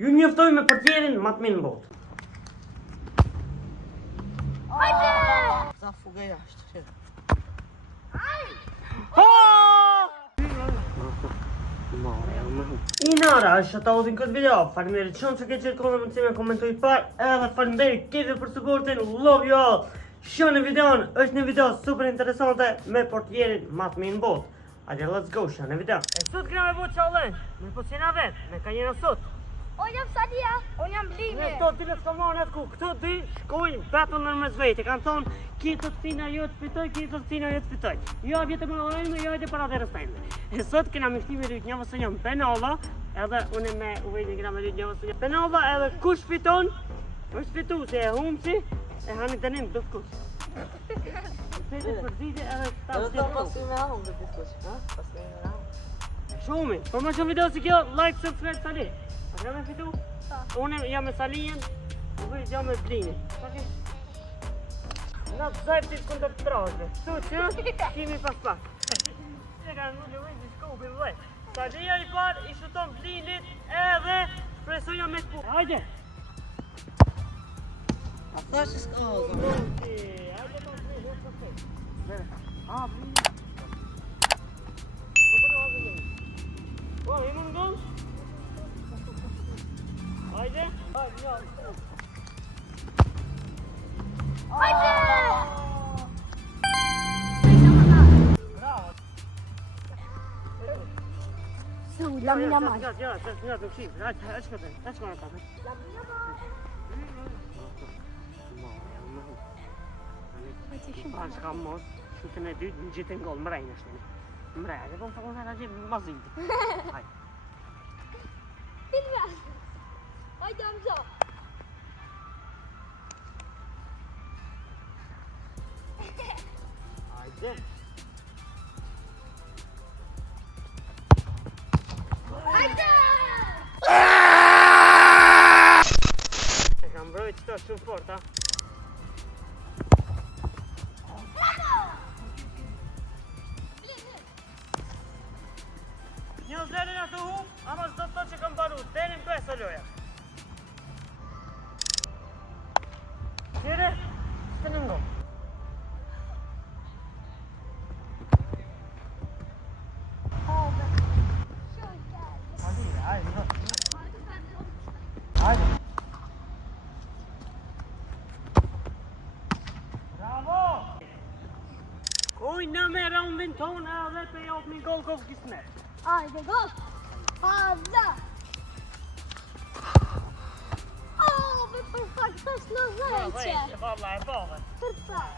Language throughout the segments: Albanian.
Ju njoftoj me portierin më të mirë në botë. Hajde! Za fuga jashtë. Inara, është ata udhin këtë video. Faleminderit shumë që ke qenë kohë me me komentoj par. Edhe faleminderit tjetër për supportin. Love you all. Shoni videon, është një video super interesante me portierin më të mirë në botë. Hajde, let's go, shoni video. E sot kena me bo challenge. Me posina vet, me ka jena sot. Unë jam Sadia, unë jam Blime. Ne këto dy let's come on ku këto dy shkojnë battle në mes vetë. Kanë thonë ki të fina jo të fitoj, ki të fina jo të fitoj. Jo vjetë më lojnë, jo edhe para derës tajnë. E sot kena me këtimi rrit një vësë një Penolla, edhe unë me uvejnë kena me rrit një vësë një Penolla, edhe kush fiton, është fitu se e humësi, e hani të njëm të kush. Fete përzite edhe ta Edhe të pasi me ahun dhe diskush, ha? Pasi me ahun. Shumë, për më shumë video si kjo, like, subscribe, Sali. A ka me fitu? Unë jam me Salijen, uve jam me Blinin. Na të zajtë të këndër të trajve. Tu që, kimi pas pak. Se ka në në vëjtë shkopi vëj. Salija i par, i shuton Blinit edhe presoja me të pu. Hajde! A thash që s'ka ozë. Hajde pas me, hëtë pas me. A, Blinit. Po përdo ozë një. Po, i më në gëllë? Hajde! Hajde, ja. Hajde! Bravo! La mina mai. Ja, të këshim. Hajde, shkote, shkote në kafe. La mina mai. Pas ka mos, shutën e dytë në gjithë ngollë, mrejnë është një. Mrejnë, e po më fakon të rajim mazit. Hajde. Filme. Hajde, Amzo. Hajde. Hajde! E kam mbrojt qëto shumë fort, ha? Një zërin atë hu, ama s'do të që kam baru, derin 5 loja. Qire, s'të në ngonë. Hajde. Hajde. Bravo! Kuj në me raundin tonë edhe pe jop një gol kovë kismet. Hajde, go! Hajde! Me perfekt është në zëjqe. Valla e bove. Perfekt.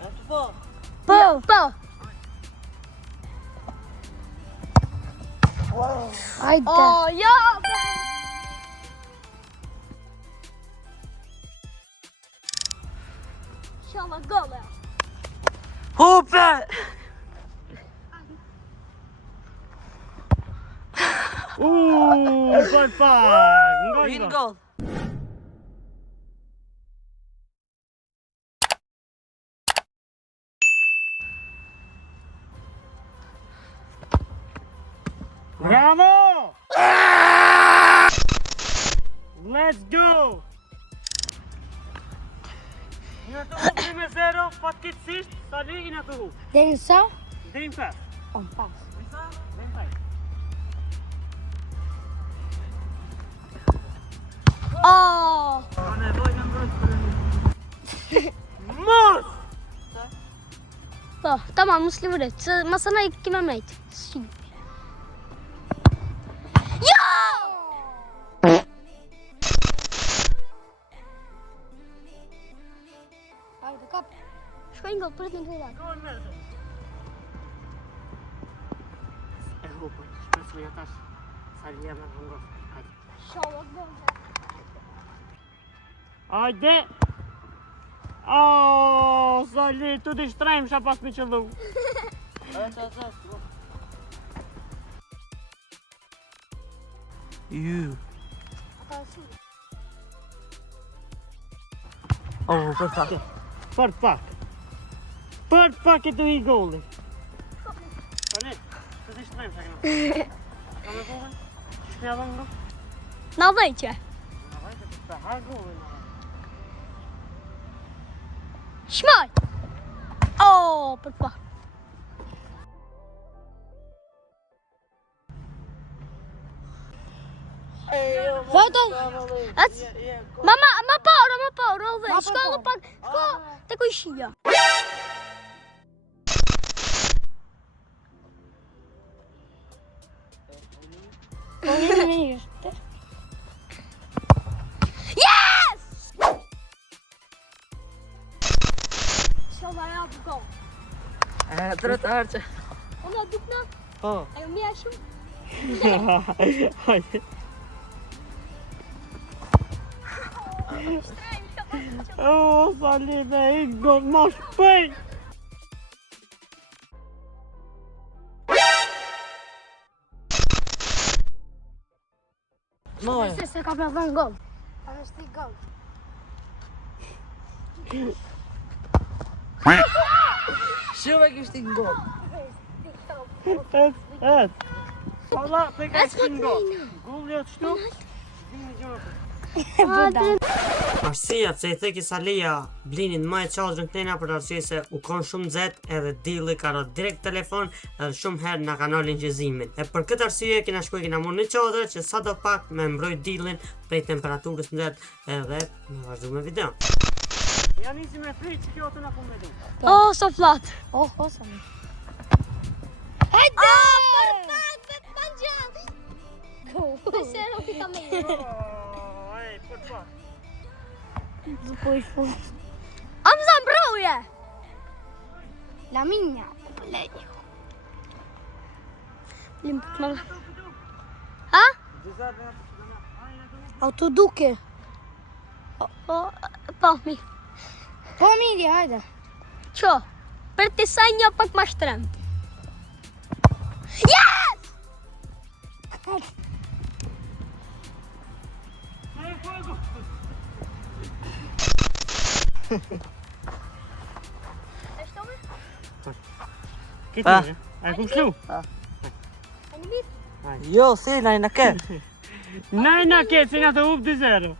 E të po. Po! Hajde! O, ja! Shalla gole. Hupe! Perfekt! Vinë gol. Bravo! Let's go! Një të hu 3-0, fatkeqësisht, Sali i në të hu. Deri sa? Drim 5. On pas. Drim 5. Oh! Ka nevoj në mbrojt për e Mos! Po, tamam, mos livret. Ma sana i kime mejt. Jo! Hajde, kap. Shkoj nga për të në të datë. Gol me të. E hupoj, shpresoj atash. Sali jam në hëngos. Hajde. Shalla gole. Hajde! Oh, Sali, tu t'i shtrejmë shë pas me qëllu. Ju. Ata si. Oh, perfekt. Për pak. Për pak e të hi golli. Sali, tu t'i shtrejmë shë këna. Ka me kohën? Shkja dhe nga? Na dhejqe. Shmaj! O, për pa. Vajto. Ma paura, dhe. Shko edhe pak, shko të kujshia. Yes! Shalla ja për go. Tre të harqe. Ona dukna? Po. Ajo mja shumë? Hajde. O, Salime, ik do të më shpejt. Moja. Se ka pra dhënë gol. A është i gol. Shumë e kishti në gol. Valla, të ka shtin gol. Gulli o të shtu? Arsia që i theki Salia Blinit më e qadrën këtena për arsye se u kon shumë nxet edhe dilli ka ro direkt telefon edhe shumë herë na kanë olin gjezimin. E për këtë arsye kena shkuar kena mund në qadrë që sa do pak me mbroj dillin prej temperaturës nxet edhe me vazhdu me video. Ja nisi me fri që kjo të na pun me du. Oh, so flat. Oh, sa mi. Hajde! Për pangjën! Se ero pika me një. Ej, për pa. Zupo i fun. Hamza mbroje! La minja. Lenjo. Lim për të më... Ha? Auto duke. Po, mi. Po mirë, hajde. Qo? Për të saj një pak ma shtremt. Yes! Këtë një, a ku shlu? Jo, si, na ke. Na ke, si na të up 2-0.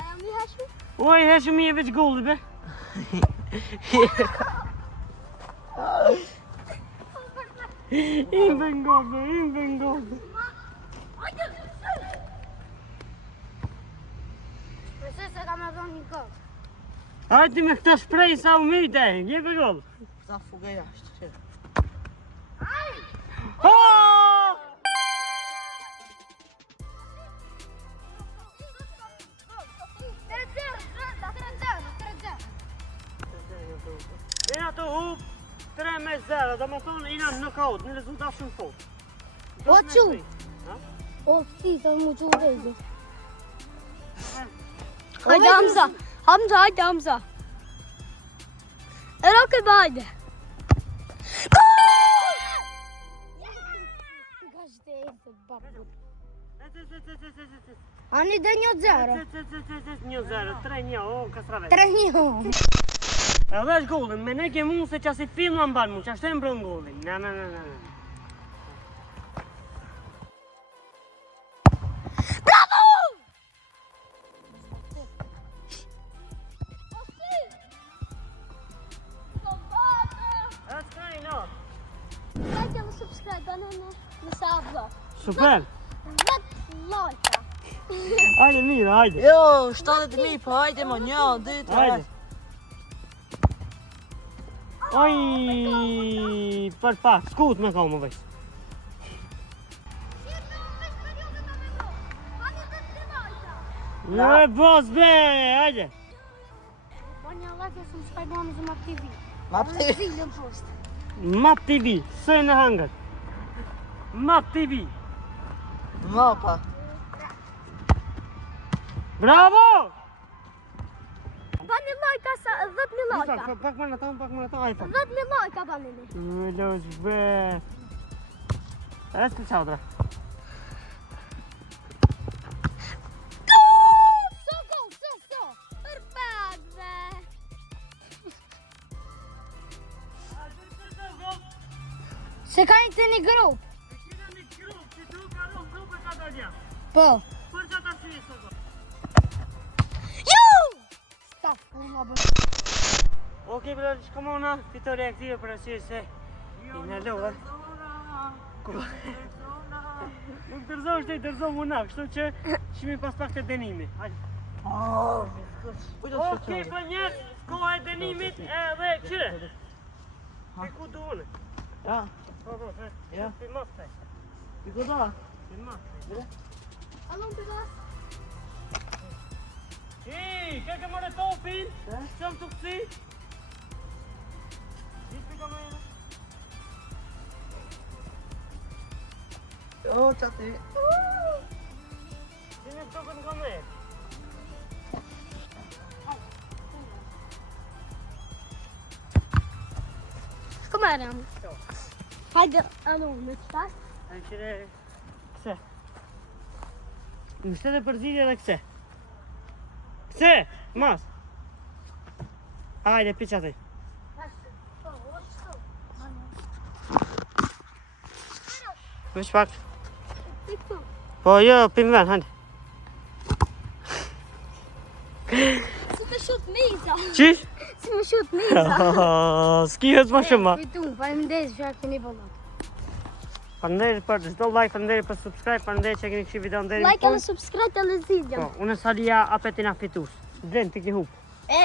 Aja mi hashmi? Oj, heshu mi e veç gulli, be. Im vengobe. Nëse se ka me dhënë një gol. Hajti me këta shprej sa u mite, jepe gol. Sa fuga jashtë. Ha! Ina të hub 3-0, do më thonë ina në knockout, në rezultat shumë fort. O, qu? O, si, të mu që u vejgjë. Hajde, Hamza. Hajde, Hamza. E roke bë, hajde. Ani dhe 1-0. 1-0, 3-1, o, kastrave. 3-1. Edhe është gollin, me ne ke mund se që si film në mbanë mu, që ashtë e mbron gollin. Na. Bravo! Like and subscribe në sabla. Super! 10 like. Hajde mirë, hajde. Jo, 70.000, po hajde mo, 1, 2, 3. Hajde. Oj, për pak, skut me ka më veç. Në e bos be, hajde. Po një like and subscribe në Map TV. Map TV. Video post. Map TV, së në hangër. Map TV. Mapa. Bravo! Bani like asa 10.000 like. Pak më në tonë, ajta. 10.000 like bani ne. Në losh be. E s'të qaudra. So. Perfect be. Se ka një të një grup. Kina një grup, që tu ka ro grupë ka të një. Po. Për që ta sy Okej, bra, shkomona, fitore e këtive për asyri se i në love. Nuk dërzohë është e dërzohë muna, kështu që shimi pas pak të denimi. Hajde. Okej, për njerë, koha e denimit edhe qyre. Pi ku duone. Ja, Po, Ja. pi mas taj. i ku da? Pi mas taj. Allon biraz. Kë ke more topin? Se? Qëm të këci? Pi kamerë. Jo, qati. Dime të në kamerë. Kom här igen. Hadi allon lütfen. Hajde qyre. Këse. Më shte dhe përzidje dhe këse. Këse, mas. Hajde, pi qati. Veç pak. Po jo, pi më ven, hajde. Si me shut miza. Qish? Si me shut miza. S'ki hëtë ma shumë ma. Fitu, faleminderit që keni vëllat. Faleminderit për çdo like, faleminderit për subscribe, faleminderit që keni kështu videon deri në Like edhe fund. subscribe edhe zidja. Po, unë salia apetina fitus. Dren, ti këni hup. E.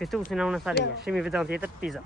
Fitusin e unë salia. Shimi videon tjetër, pizza.